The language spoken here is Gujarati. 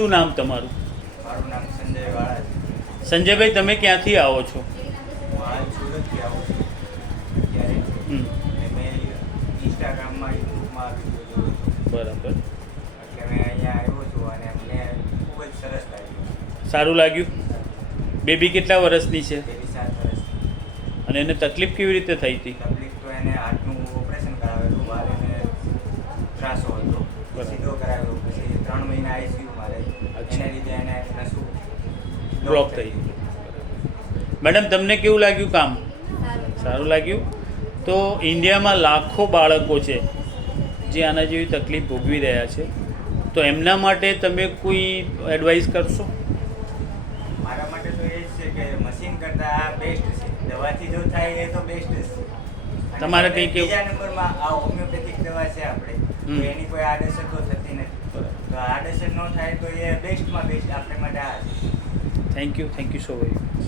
શું નામ તમારું? મારું નામ સંજય વાળા છે. સંજયભાઈ, તમે ક્યાંથી આવો છો? હું હાલ સુરતથી આવું છું અત્યારે. અને મેં ઇન્સ્ટાગ્રામમાં યુટ્યુબમાં વિડીયો જોયો છું. બરાબર. એટલે મેં અહીંયા આવ્યો છું અને મને ખૂબ જ સરસ લાગ્યું. સારું લાગ્યું? બેબી કેટલા વર્ષની છે? બેબી 7 વર્ષની. અને એને તકલીફ કેવી રીતે થઈ હતી? તકલીફ તો એને હાથનું ઓપરેશન કરાવેલું, વાલ એને ત્રાસો હતો, સીધો કરાવ્યો, પછી 3 મહિના આઈસીયુમાં રહી. એના લીધે એને નસું બ્લોક થઈ. મેડમ, તમને કેવું લાગ્યું કામ? સારું લાગ્યું? તો ઇન્ડિયામાં લાખો બાળકો છે જે આના જેવી તકલીફ ભોગવી રહ્યા છે, તો એમના માટે તમે કોઈ એડવાઇસ કરશો? મારા માટે તો એ જ છે કે મશીન કરતાં આ બેસ્ટ છે. દવાથી જો થાય એ તો બેસ્ટ જ છે. અને તમારે કંઈ કેવું? બીજા નંબરમાં આ હોમિયોપેથિક દવા છે આપણે, તો એની કોઈ આડઅસર તો થતી નથી. તો આડઅસર ન થાય તો એ બેસ્ટમાં બેસ્ટ આપણે માટે આ છે. Thank you so very much.